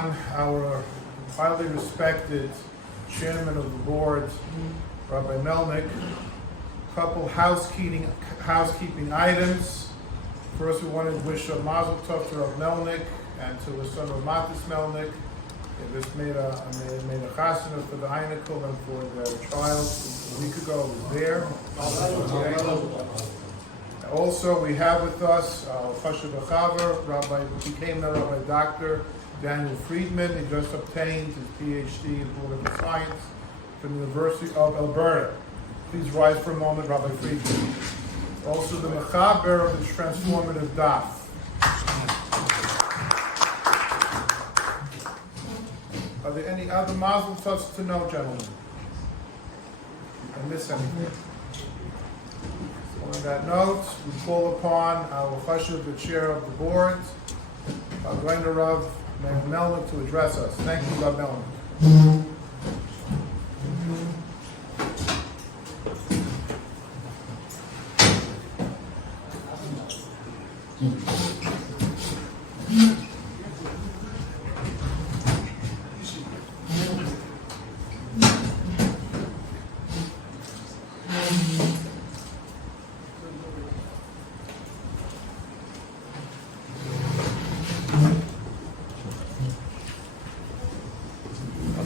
upon our highly respected chairman of the board, Rabbi Melnicke, a couple housekeeping items. First, we wanted to wish a mazel tov to Rabbi Melnicke and to his son Matis Melnicke. They just made a chasana for the Rabbinical and for the child a week ago. Was there. Also, we have with us Rabbi became the Rabbi Dr. Daniel Friedman. He just obtained his PhD in political science from the University of Alberta. Please rise for a moment, Rabbi Friedman. Also, the Mechaber of this transformative daf. Are there any other mazel tovs to know, gentlemen? I miss anything? On that note, we call upon our Chashuv, the chair of the board, Rabbi Rav Melnicke, to address us. Thank you, Rabbi Melnicke.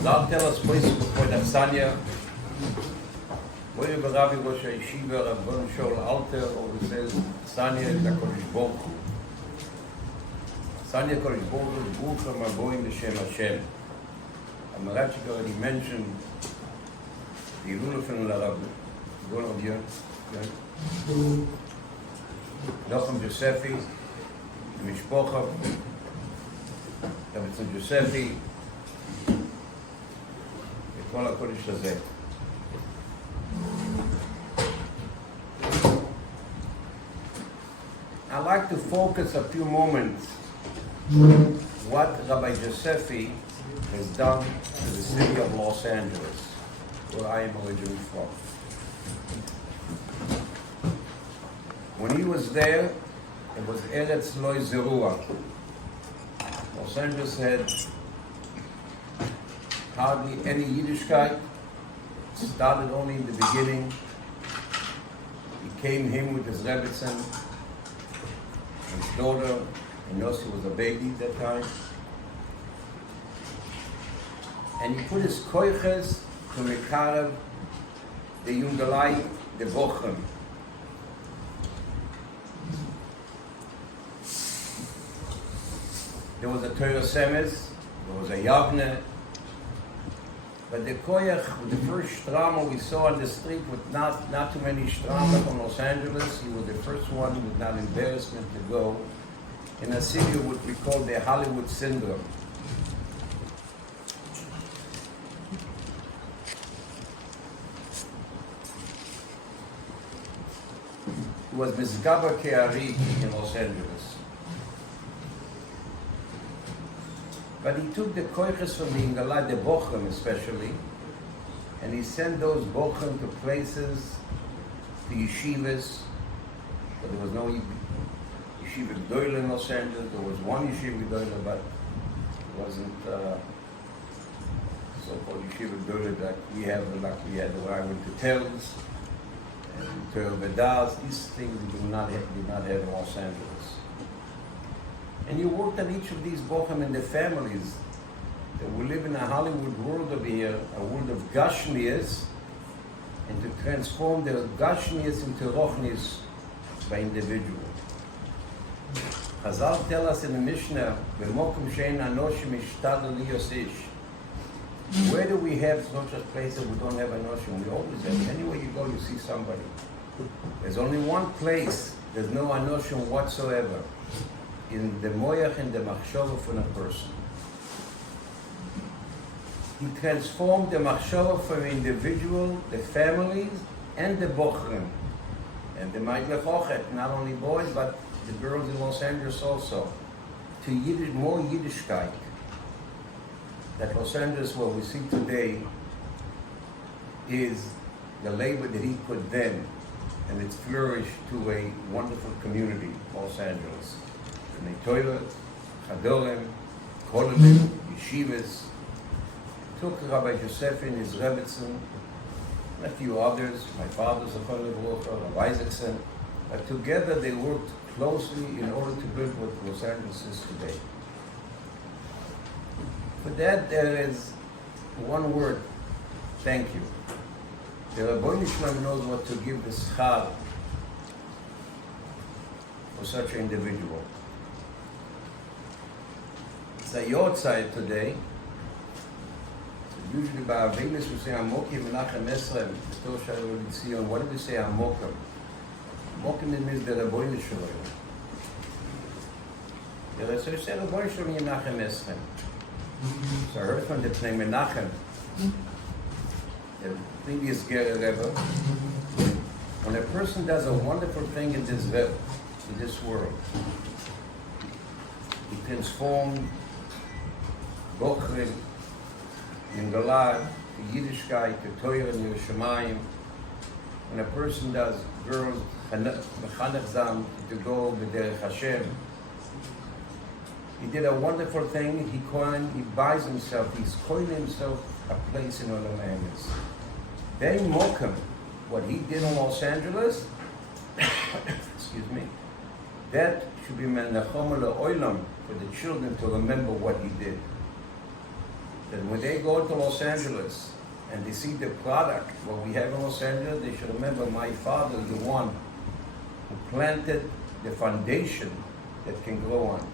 I'll tell us please before the Sanya. Where the Rabbi Rosh Yeshiva, Rabbi Shol Alter, always says Sanya is the Kodesh Baruch Hu. Sanya Kodesh Baruch Hu is Baruch HaMaboim L'Shem Hashem. Melnicke already mentioned the Igud from the Rabbi. Go on here. Nochem Josefi, Mishpocha, Davidson Josefi. כל הקודש הזה. I'd like to focus a few moments what Rabbi Josefi has done to the city of Los Angeles, where I am originally from. When he was there, it was Eretz Lo Zerua. Los Angeles had hardly any Yiddishkeit. Started only in the beginning. He came him with his Rebbetzin, his daughter, and Yossi was a baby at that time. And he put his koiches to Mekarev, the Yungalai, the Bochem. There was a Torah Semes, there was a Yavne. But the koyach, the first shtrama we saw on the street with not too many shtrama from Los Angeles, he was the first one with not embarrassment to go in a city what we call the Hollywood syndrome. It was Mizgaba Keari in Los Angeles. But he took the koiches from the Ingalad, the Bochem especially, and he sent those Bochem to places, to yeshivas. But there was no yeshiva Gdoila in Los Angeles. There was one yeshiva Gdoila, but it wasn't so-called yeshiva Gdoila that we have, like we had where I went to Telz and Tel Vedaz. These things we did not have in Los Angeles. And you worked on each of these Bochem and the families. That we live in a Hollywood world over here, a world of Gashmias, and to transform the Gashmias into Rochnis by individual. Chazal tell us in the Mishnah, "B'mokum she'en anoshim ishtadlu liyos ish." Where do we have such a place that we don't have anoshim? We always have. Anywhere you go, you see somebody. There's only one place. There's no anoshim whatsoever. In the moyach and the machshava from a person. He transformed the machshava from individual, the families, and the bochrim. And the Meiglechochet, not only boys, but the girls in Los Angeles also. To Yiddish, more Yiddishkeit. That Los Angeles, what we see today, is the labor that he put then, and it's flourished to a wonderful community, Los Angeles. And the toilet, Chadorim, Kollelim, yeshivas. Took Rabbi Josephine, his Rebbetzin, and a few others, my father's Rabbi Isaacson, but together they worked closely in order to build what Los Angeles is today. For that there is one word, thank you. The RABBOnim knows what to give the schar for such an individual. It's a yortzeit today. So usually by Avimus we say Amokim Menachem Esrem, the Torah Shalom Tzion. What do we say Amokim? Amokim means the RABBOnim Shalom. The Rebbe said RABBOnim Shalom Menachem Esrem. So I heard from the name Menachem, the previous Rebbe, when a person does a wonderful thing in this world, he transformed Bochrim in Galad to Yiddishkeit, to Torah and Yerushalayim. When a person does girls mechanech zam to go b'derech Hashem, he did a wonderful thing. He buys himself, he's coined himself a place in Olam Emes. They mock him. What he did in Los Angeles, excuse me, that should be menachom le'olam for the children to remember what he did. That when they go to Los Angeles and they see the product, what we have in Los Angeles, they should remember my father is the one who planted the foundation that can grow on.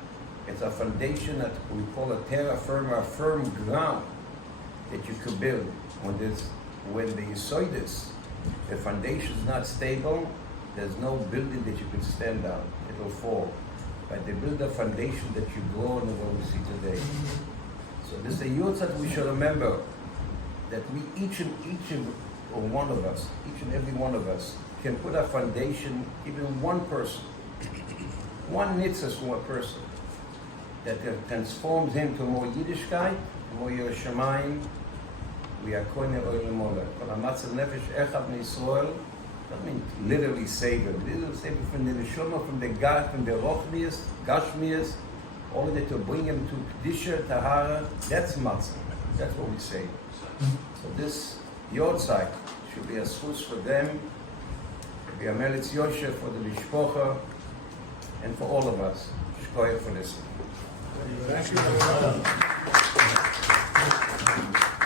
It's a foundation that we call a terra firma, a firm ground that you could build. When the seudah, the foundation is not stable, there's no building that you can stand on. It'll fall. But they build a foundation that you grow in what we see today. So this is a youth that we should remember that we each and one of us, each and every one of us, can put a foundation, even one person, one nitzas from a person, that transforms him to more Yiddishkeit, more Yerushalayim. We are koine oilim ola. Kol hamatzil nefesh echad meYisrael. That means literally save him. Literally save him from the neshama, from the rochnius, gashmius, all that to bring him to kedusha, tahara. That's matzil. That's what we say. So this yortzeit should be a schus for them, should be a melitz yosher for the mishpocha, and for all of us. Shkoyach for listening. Thank you.